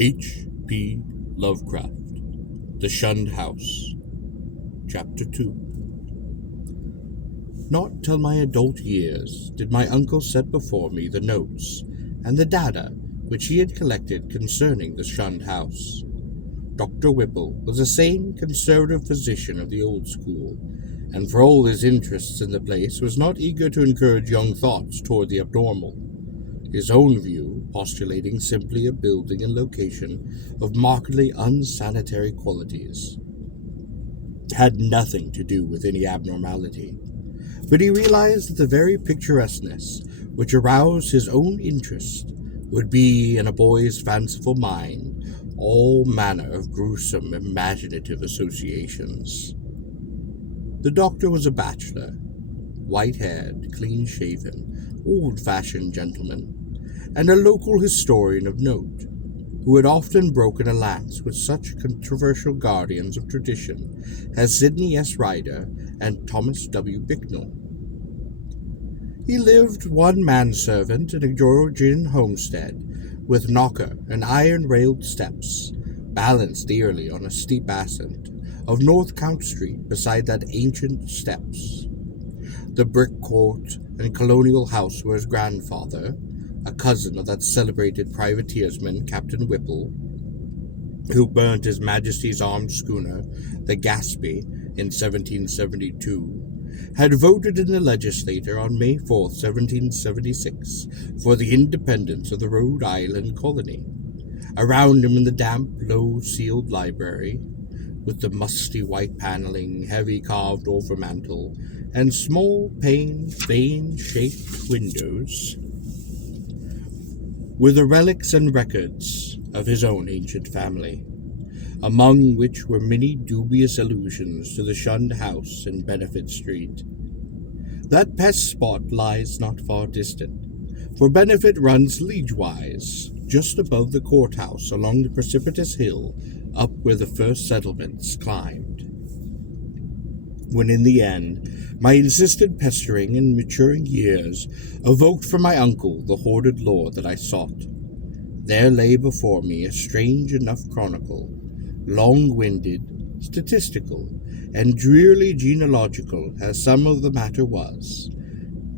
H.P. Lovecraft, The Shunned House, Chapter 2. Not till my adult years did my uncle set before me the notes and the data which he had collected concerning the Shunned House. Dr. Whipple was the same conservative physician of the old school, and for all his interests in the place was not eager to encourage young thoughts toward the abnormal. His own view, postulating simply a building and location of markedly unsanitary qualities, had nothing to do with any abnormality. But he realized that the very picturesqueness which aroused his own interest would be, in a boy's fanciful mind, all manner of gruesome imaginative associations. The doctor was a bachelor, white-haired, clean-shaven, old-fashioned gentleman, and a local historian of note, who had often broken a lance with such controversial guardians of tradition as Sidney S. Ryder and Thomas W. Bicknell. He lived one manservant in a Georgian homestead, with knocker and iron-railed steps, balanced eerily on a steep ascent of North Count Street beside that ancient steps. The brick court and colonial house where his grandfather, a cousin of that celebrated privateersman Captain Whipple, who burnt His Majesty's armed schooner, the Gaspee, in 1772, had voted in the legislature on May 4, 1776, for the independence of the Rhode Island colony. Around him in the damp, low-ceiled library, with the musty white paneling, heavy carved overmantel, and small pane, vein-shaped windows, were the relics and records of his own ancient family, among which were many dubious allusions to the Shunned House in Benefit Street. That pest spot lies not far distant, for Benefit runs liege-wise, just above the courthouse along the precipitous hill up where the first settlements climbed. When in the end, my insistent pestering and maturing years evoked from my uncle the hoarded lore that I sought, there lay before me a strange enough chronicle, long-winded, statistical, and drearily genealogical as some of the matter was.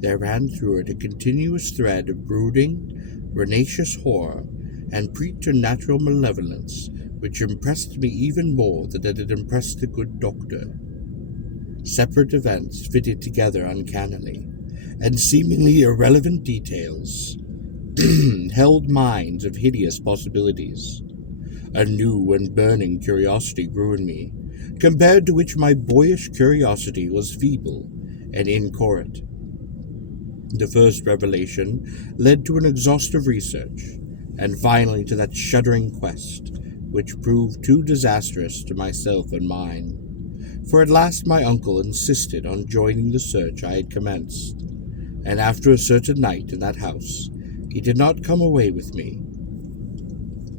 There ran through it a continuous thread of brooding, renacious horror, and preternatural malevolence, which impressed me even more than it had impressed the good doctor. Separate events fitted together uncannily, and seemingly irrelevant details held minds of hideous possibilities. A new and burning curiosity grew in me, compared to which my boyish curiosity was feeble and inchoate. The first revelation led to an exhaustive research, and finally to that shuddering quest, which proved too disastrous to myself and mine. For at last my uncle insisted on joining the search I had commenced, and after a certain night in that house, he did not come away with me.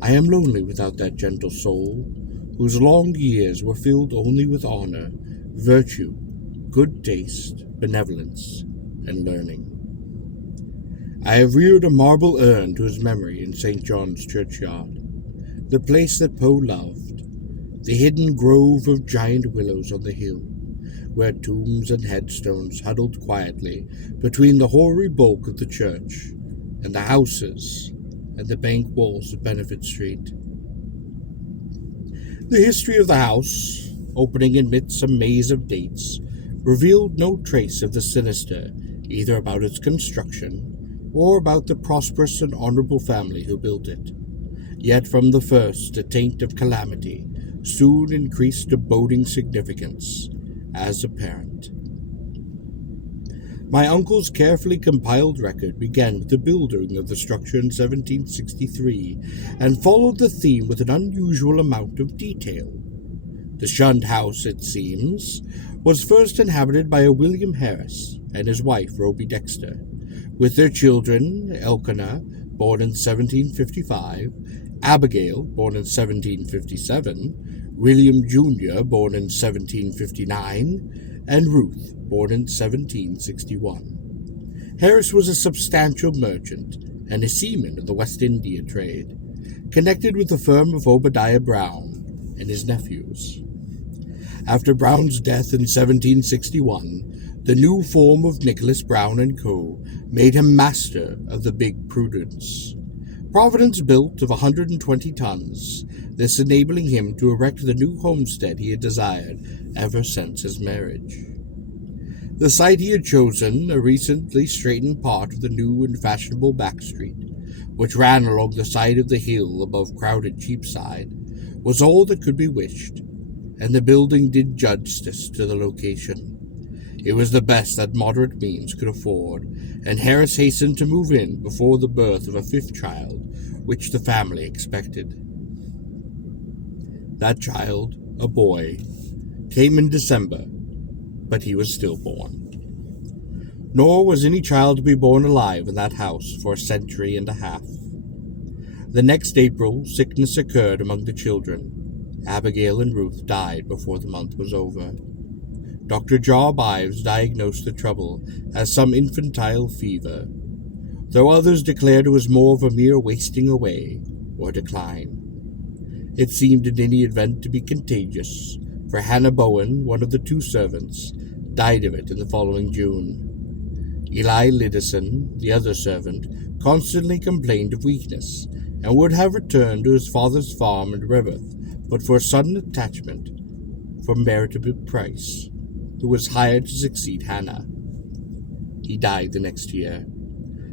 I am lonely without that gentle soul, whose long years were filled only with honor, virtue, good taste, benevolence, and learning. I have reared a marble urn to his memory in St. John's churchyard, the place that Poe loved, the hidden grove of giant willows on the hill, where tombs and headstones huddled quietly between the hoary bulk of the church and the houses and the bank walls of Benefit Street. The history of the house, opening amidst a maze of dates, revealed no trace of the sinister, either about its construction or about the prosperous and honorable family who built it. Yet from the first a taint of calamity soon increased to boding significance, as apparent. My uncle's carefully compiled record began with the building of the structure in 1763, and followed the theme with an unusual amount of detail. The Shunned House, it seems, was first inhabited by a William Harris and his wife, Rhoby Dexter, with their children, Elkanah, born in 1755, Abigail, born in 1757, William Jr., born in 1759, and Ruth, born in 1761. Harris was a substantial merchant and a seaman of the West India trade, connected with the firm of Obadiah Brown and his nephews. After Brown's death in 1761, the new form of Nicholas Brown and Co. made him master of the Big Prudence. Providence built of 120 tons, this enabling him to erect the new homestead he had desired ever since his marriage. The site he had chosen, a recently straightened part of the new and fashionable back street, which ran along the side of the hill above crowded Cheapside, was all that could be wished, and the building did justice to the location. It was the best that moderate means could afford, and Harris hastened to move in before the birth of a fifth child, which the family expected. That child, a boy, came in December, but he was stillborn. Nor was any child to be born alive in that house for a century and a half. The next April, sickness occurred among the children. Abigail and Ruth died before the month was over. Dr. Job Ives diagnosed the trouble as some infantile fever, though others declared it was more of a mere wasting away or decline. It seemed in any event to be contagious, for Hannah Bowen, one of the two servants, died of it in the following June. Eli Lidison, the other servant, constantly complained of weakness, and would have returned to his father's farm at Riverth, but for a sudden attachment from Meritable Price, who was hired to succeed Hannah. He died the next year.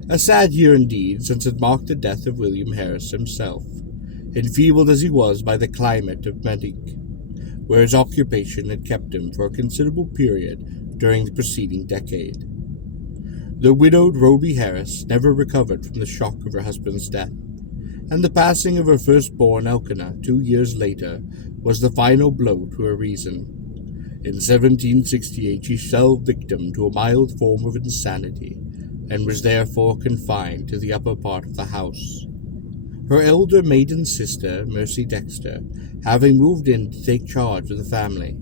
A sad year indeed, since it marked the death of William Harris himself, enfeebled as he was by the climate of Medic, where his occupation had kept him for a considerable period during the preceding decade. The widowed Roby Harris never recovered from the shock of her husband's death, and the passing of her firstborn Elkanah 2 years later was the final blow to her reason. In 1768 she fell victim to a mild form of insanity, and was therefore confined to the upper part of the house. Her elder maiden sister, Mercy Dexter, having moved in to take charge of the family.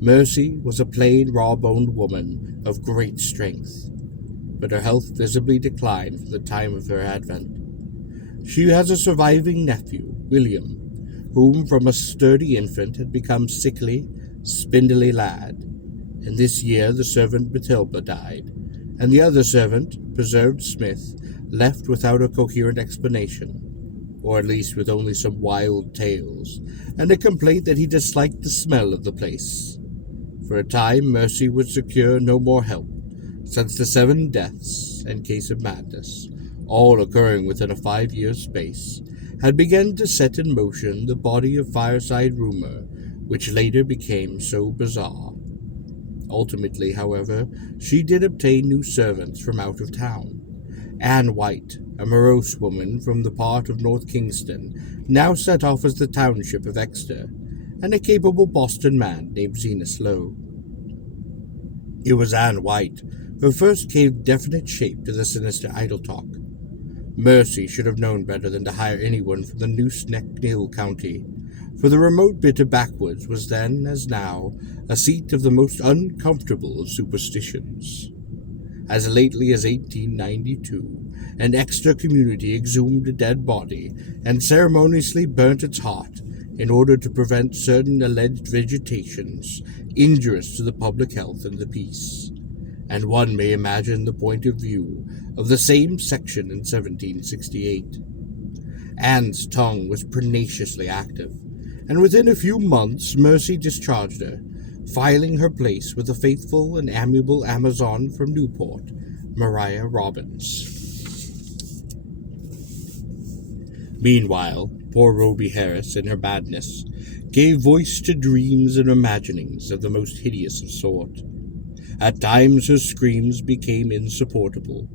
Mercy was a plain, raw-boned woman of great strength, but her health visibly declined from the time of her advent. She has a surviving nephew, William, whom from a sturdy infant had become sickly, spindly lad, and this year the servant Matilda died, and the other servant, Preserved Smith, left without a coherent explanation, or at least with only some wild tales, and a complaint that he disliked the smell of the place. For a time Mercy would secure no more help, since the 7 deaths and case of madness, all occurring within a 5-year space, had begun to set in motion the body of fireside rumor, which later became so bizarre. Ultimately, however, she did obtain new servants from out of town. Anne White, a morose woman from the part of North Kingston, now set off as the township of Exeter, and a capable Boston man named Zenas Lowe. It was Anne White who first gave definite shape to the sinister idle talk. Mercy should have known better than to hire anyone from the Neck County, for the remote bit of backwoods was then, as now, a seat of the most uncomfortable of superstitions. As lately as 1892, an Exeter community exhumed a dead body and ceremoniously burnt its heart in order to prevent certain alleged vegetations injurious to the public health and the peace, and one may imagine the point of view of the same section in 1768. Anne's tongue was pertinaciously active, and within a few months Mercy discharged her, filing her place with the faithful and amiable Amazon from Newport, Maria Robbins. Meanwhile, poor Roby Harris, in her madness, gave voice to dreams and imaginings of the most hideous of sort. At times her screams became insupportable,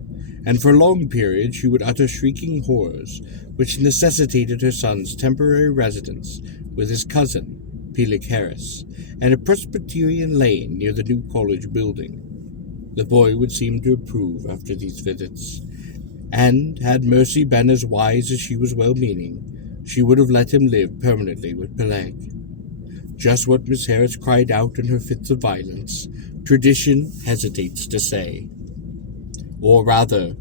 and for long periods she would utter shrieking horrors, which necessitated her son's temporary residence with his cousin, Peleg Harris, in a Presbyterian lane near the new college building. The boy would seem to approve after these visits, and, had Mercy been as wise as she was well-meaning, she would have let him live permanently with Peleg. Just what Miss Harris cried out in her fits of violence, tradition hesitates to say. Or rather,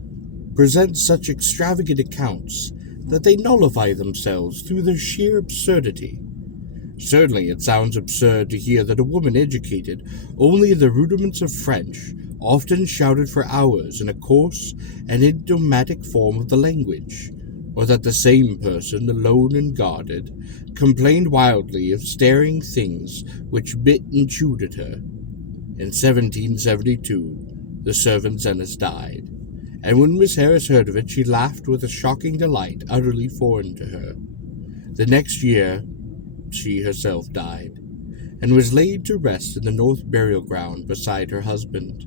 presents such extravagant accounts that they nullify themselves through their sheer absurdity. Certainly it sounds absurd to hear that a woman educated only in the rudiments of French often shouted for hours in a coarse and idiomatic form of the language, or that the same person, alone and guarded, complained wildly of staring things which bit and chewed at her. In 1772, the servant Zenas died, and when Miss Harris heard of it, she laughed with a shocking delight utterly foreign to her. The next year, she herself died, and was laid to rest in the North Burial Ground beside her husband.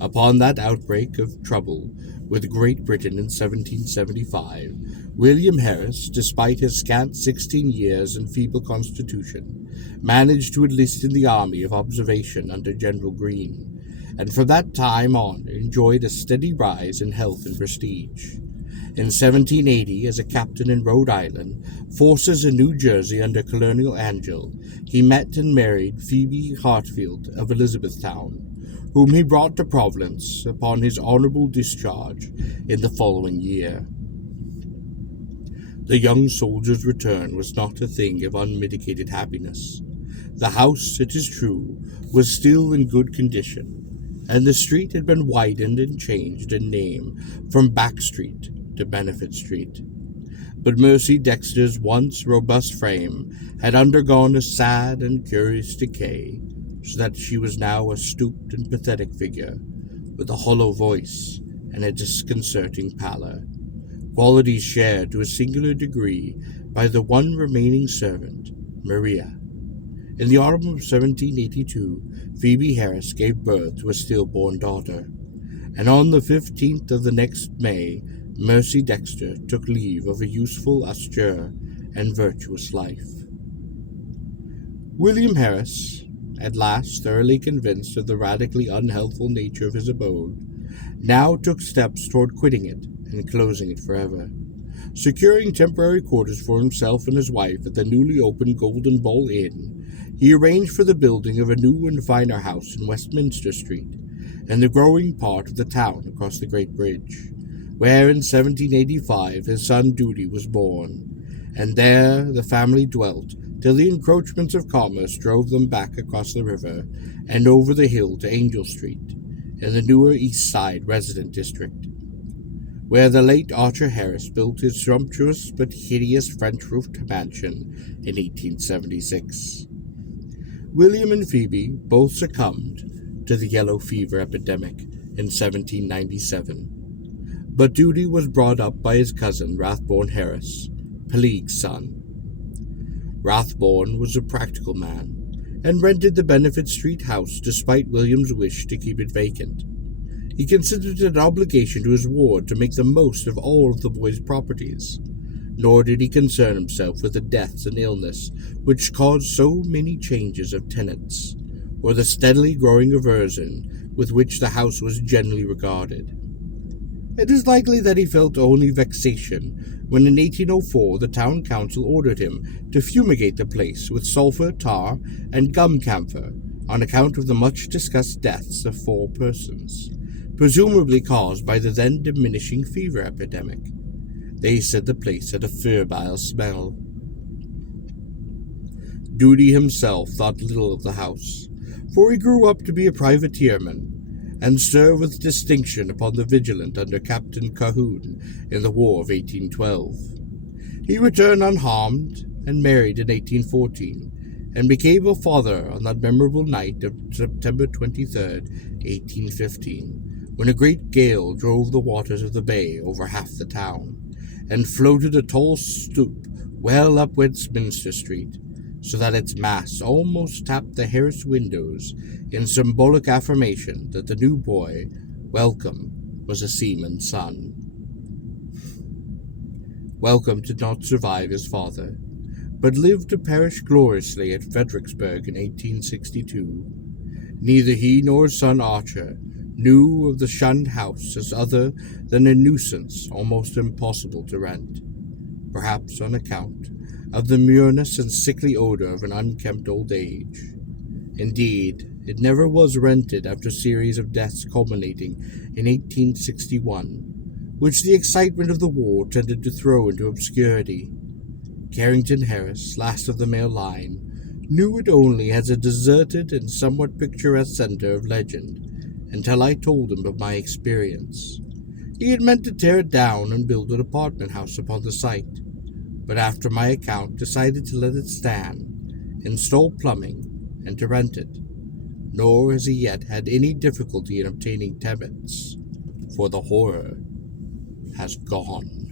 Upon that outbreak of trouble with Great Britain in 1775, William Harris, despite his scant 16 years and feeble constitution, managed to enlist in the army of observation under General Greene, and from that time on enjoyed a steady rise in health and prestige. In 1780, as a captain in Rhode Island, forces in New Jersey under Colonel Angell, he met and married Phoebe Hartfield of Elizabethtown, whom he brought to Providence upon his honorable discharge in the following year. The young soldier's return was not a thing of unmitigated happiness. The house, it is true, was still in good condition, and the street had been widened and changed in name from Back Street to Benefit Street. But Mercy Dexter's once robust frame had undergone a sad and curious decay, so that she was now a stooped and pathetic figure, with a hollow voice and a disconcerting pallor, qualities shared to a singular degree by the one remaining servant, Maria. In the autumn of 1782, Phoebe Harris gave birth to a stillborn daughter, and on the 15th of the next May, Mercy Dexter took leave of a useful, austere, and virtuous life. William Harris, at last thoroughly convinced of the radically unhealthful nature of his abode, now took steps toward quitting it and closing it forever. Securing temporary quarters for himself and his wife at the newly opened Golden Bull Inn, he arranged for the building of a new and finer house in Westminster Street, in the growing part of the town across the Great Bridge, where in 1785 his son Duty was born, and there the family dwelt till the encroachments of commerce drove them back across the river and over the hill to Angel Street, in the newer East Side resident district, where the late Archer Harris built his sumptuous but hideous French-roofed mansion in 1876. William and Phoebe both succumbed to the yellow fever epidemic in 1797, but Duty was brought up by his cousin Rathbone Harris, Peleg's son. Rathbone was a practical man, and rented the Benefit Street house despite William's wish to keep it vacant. He considered it an obligation to his ward to make the most of all of the boy's properties, nor did he concern himself with the deaths and illness which caused so many changes of tenants, or the steadily growing aversion with which the house was generally regarded. It is likely that he felt only vexation when in 1804 the town council ordered him to fumigate the place with sulphur, tar, and gum camphor on account of the much-discussed deaths of 4 persons, presumably caused by the then diminishing fever epidemic. They said the place had a febrile smell. Duty himself thought little of the house, for he grew up to be a privateerman, and served with distinction upon the Vigilant under Captain Cahoon in the War of 1812. He returned unharmed and married in 1814, and became a father on that memorable night of September 23, 1815, when a great gale drove the waters of the bay over half the town, and floated a tall sloop well up Westminster Street, so that its masts almost tapped the Harris windows in symbolic affirmation that the new boy, Welcome, was a seaman's son. Welcome did not survive his father, but lived to perish gloriously at Fredericksburg in 1862. Neither he nor his son Archer knew of the Shunned house as other than a nuisance almost impossible to rent, perhaps on account of the mureness and sickly odor of an unkempt old age. Indeed, it never was rented after a series of deaths culminating in 1861, which the excitement of the war tended to throw into obscurity. Carrington Harris, last of the male line, knew it only as a deserted and somewhat picturesque center of legend, until I told him of my experience. He had meant to tear it down and build an apartment house upon the site, but after my account decided to let it stand, install plumbing, and to rent it, nor has he yet had any difficulty in obtaining tenants, for the horror has gone.